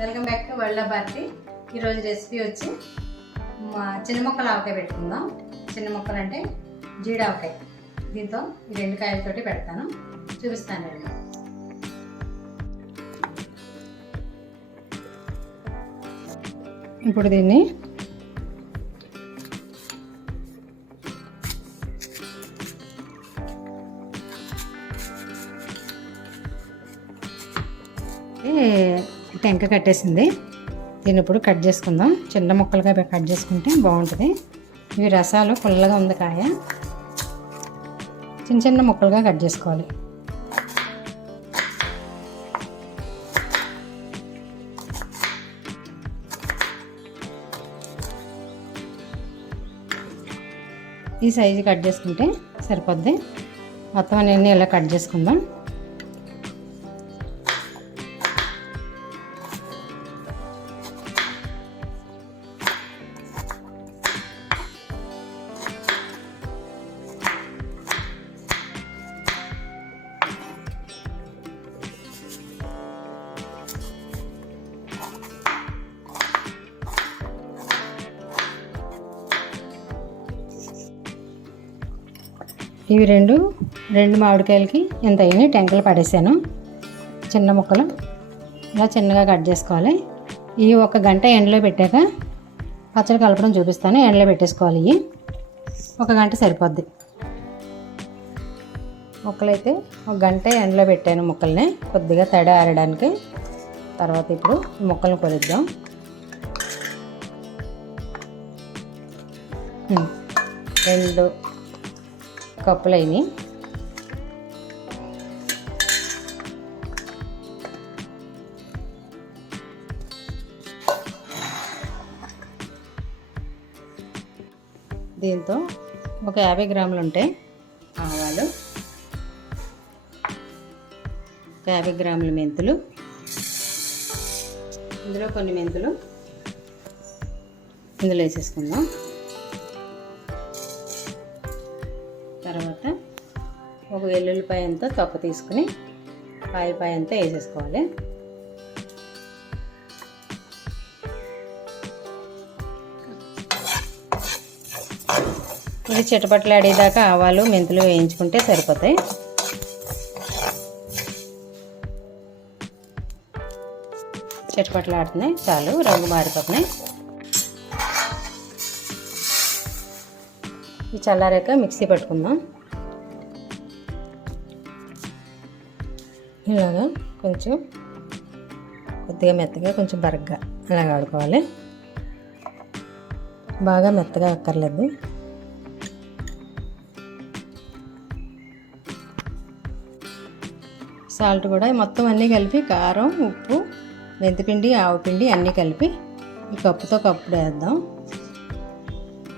Welcome back to world party. ఈరోజు recipe వచ్చి చిన్న ముక్కల ఆవకాయ పెట్టుకుందాం. చిన్న ముక్కలు అంటే జీడావకాయ. దీంతో ఈ 2 కాయలతోటి పెడతాను, చూపిస్తాను నేను. ఇప్పుడు దీన్ని టెంక కట్టేసింది. దీన్ని ఇప్పుడు కట్ చేసుకుందాం. చిన్న ముక్కలుగా కట్ చేసుకుంటే బాగుంటుంది. ఇవి రసాలు పుల్లగా ఉంది కాయ, చిన్న చిన్న ముక్కలుగా కట్ చేసుకోవాలి. ఈ సైజు కట్ చేసుకుంటే సరిపోద్ది. మొత్తం అన్నీ ఇలా కట్ చేసుకుందాం. ఇవి రెండు మామిడికాయలకి ఎంత అయినాయి, టెంకలు పడేసాను. చిన్న ముక్కలు ఇలా చిన్నగా కట్ చేసుకోవాలి. ఇవి 1 గంట ఎండలో పెట్టాక పచ్చడి కలపడం చూపిస్తాను. ఎండలో పెట్టేసుకోవాలి. ఇవి 1 గంట సరిపోద్ది. ముక్కలైతే 1 గంట ఎండలో పెట్టాను. ముక్కల్ని కొద్దిగా తడి ఆరడానికి. తర్వాత ఇప్పుడు ముక్కలను కొలుద్దాం. 2 కప్పులు అయినాయి. దీంతో ఒక 50 గ్రాములు ఉంటాయి ఆవాలు, 50 గ్రాముల మెంతులు, ఇందులో కొన్ని మెంతులు ఇందులో వేసేసుకుందాం. తర్వాత ఒక వెల్లుల్లిపాయ అంతా తొక్క తీసుకుని పాయ అంతా వేసేసుకోవాలి. ఇది చిటపట్లాడేదాకా ఆవాలు మెంతులు వేయించుకుంటే సరిపోతాయి. చిటపట్లాడుతున్నాయి, చాలు. రంగు మారిపోతున్నాయి. ఈ చల్లారాక మిక్సీ పట్టుకుందాం. ఇలాగా కొంచెం కొద్దిగా మెత్తగా, కొంచెం బరగ్గా అలాగ ఆడుకోవాలి. బాగా మెత్తగా అక్కర్లేదు. సాల్ట్ కూడా మొత్తం అన్నీ కలిపి, కారం, ఉప్పు, మెంతిపిండి, ఆవపిండి అన్నీ కలిపి ఈ కప్పుతో కప్పుడు వేద్దాం.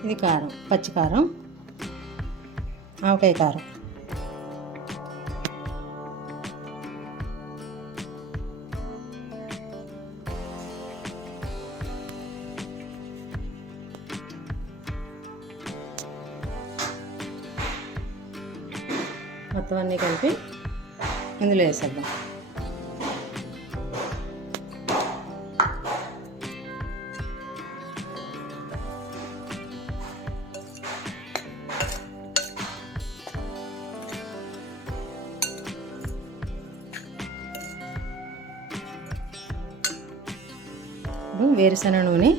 ఇది కారం, పచ్చి కారం, ఆవకాయ కారం. మొత్తం అన్నీ కలిపి ఇందులో వేసేద్దాం. వేరుశనగ నూనె,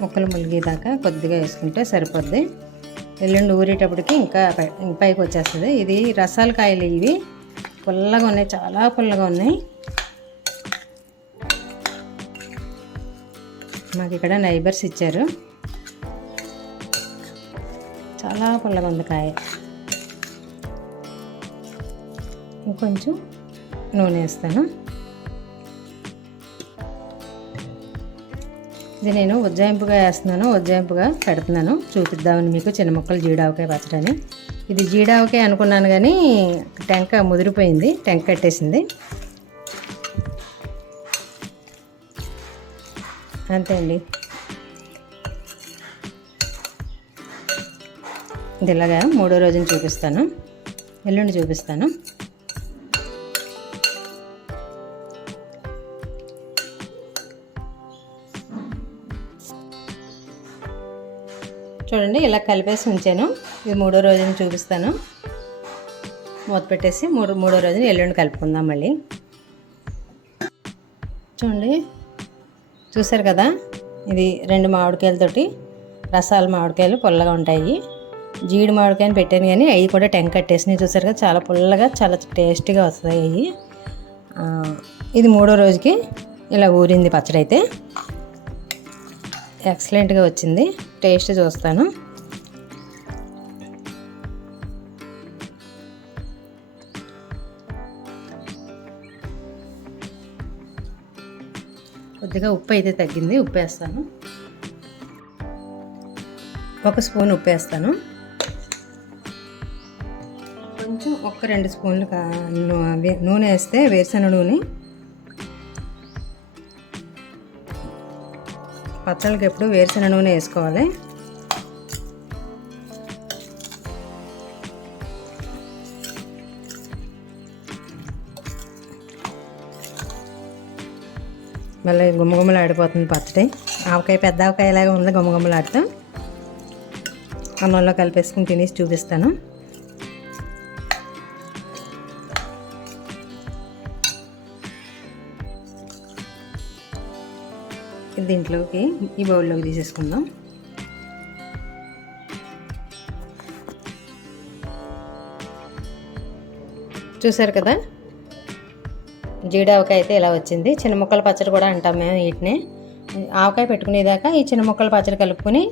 ముక్కలు ములిగేదాకా కొద్దిగా వేసుకుంటే సరిపోద్ది. ఎల్లుండి ఊరేటప్పటికి ఇంకా పైకి వచ్చేస్తుంది. ఇది రసాల కాయలు, ఇవి పుల్లగా ఉన్నాయి, చాలా పుల్లగా ఉన్నాయి. మాకు ఇక్కడ నైబర్స్ ఇచ్చారు. చాలా పుల్లగా ఉంది కాయ. ఇంకొంచెం నూనె వేస్తాను. ఇది నేను ఉజ్జాయింపుగా వేస్తున్నాను, ఉజ్జాయింపుగా పెడుతున్నాను, చూపిద్దామని మీకు. చిన్న ముక్కలు జీడావకాయ పచ్చడని. ఇది జీడావకాయ అనుకున్నాను కానీ టెంక ముదిరిపోయింది, టెంక కట్టేసింది. అంతే అండి. ఇది ఇలాగా 3వ రోజున చూపిస్తాను, ఎల్లుండి చూపిస్తాను. చూడండి ఇలా కలిపేసి ఉంచాను. ఇది 3వ రోజున చూపిస్తాను. మూత పెట్టేసి 3వ రోజున ఎల్లుండి కలుపుకుందాం మళ్ళీ. చూడండి, చూసారు కదా, ఇది 2 మామిడికాయలతోటి రసాల మామిడికాయలు పుల్లగా ఉంటాయి. జీడి మామిడికాయని పెట్టాను కానీ అవి కూడా టెంక కట్టేసినాయి. చూసారు కదా, చాలా పుల్లగా చాలా టేస్టీగా వస్తాయి అవి. ఇది 3వ రోజుకి ఇలా ఊరింది పచ్చడి. అయితే ఎక్సలెంట్గా వచ్చింది. టేస్ట్ చూస్తాను. కొద్దిగా ఉప్పు అయితే తగ్గింది, ఉప్పు వేస్తాను. 1 స్పూన్ ఉప్పు వేస్తాను. కొంచెం 1-2 స్పూన్లు నూనె వేస్తే, వేరుశనగ నూనె. పచ్చళ్ళకి ఎప్పుడు వేరుశనగ నూనె వేసుకోవాలి. మళ్ళీ గుమ్మగుమ్మలు ఆడిపోతుంది పచ్చడి. ఆవకాయ పెద్ద ఆవకాయ లాగా ఉంది, గుమ్మగుమ్మలు ఆడుతూ. అన్నంలో కలిపేసుకుని తినేసి చూపిస్తాను. దీంట్లోకి ఈ బౌల్లోకి తీసేసుకుందాం. చూసారు కదా, జీడి ఆవకాయ అయితే ఇలా వచ్చింది. చిన్న ముక్కల పచ్చడి కూడా అంటాం మేము వీటిని. ఆవకాయ పెట్టుకునేదాకా ఈ చిన్న ముక్కల పచ్చడి కలుపుకొని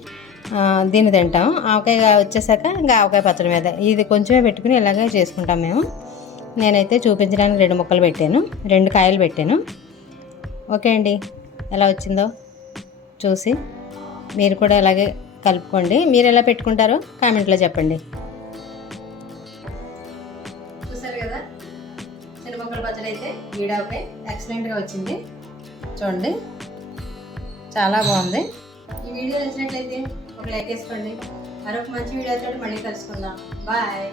దీన్ని తింటాం. ఆవకాయ వచ్చేసాక ఇంకా ఆవకాయ పచ్చడి మీద ఇది కొంచెమే పెట్టుకుని ఇలాగే చేసుకుంటాం మేము. నేనైతే చూపించడానికి 2 ముక్కలు పెట్టాను, 2 కాయలు పెట్టాను. ఓకే అండి, ఎలా వచ్చిందో చూసి మీరు కూడా ఇలాగే కలుపుకోండి. మీరు ఎలా పెట్టుకుంటారో కామెంట్లో చెప్పండి. చూసారు కదా, చిన్న ముక్కల పచ్చడి అయితే జీడావకాయ ఎక్సలెంట్గా వచ్చింది. చూడండి, చాలా బాగుంది. ఈ వీడియో నచ్చినట్లయితే ఒక లైక్ వేసుకోండి. మరొక మంచి వీడియోతో మళ్ళీ కలుసుకుందాం. బాయ్.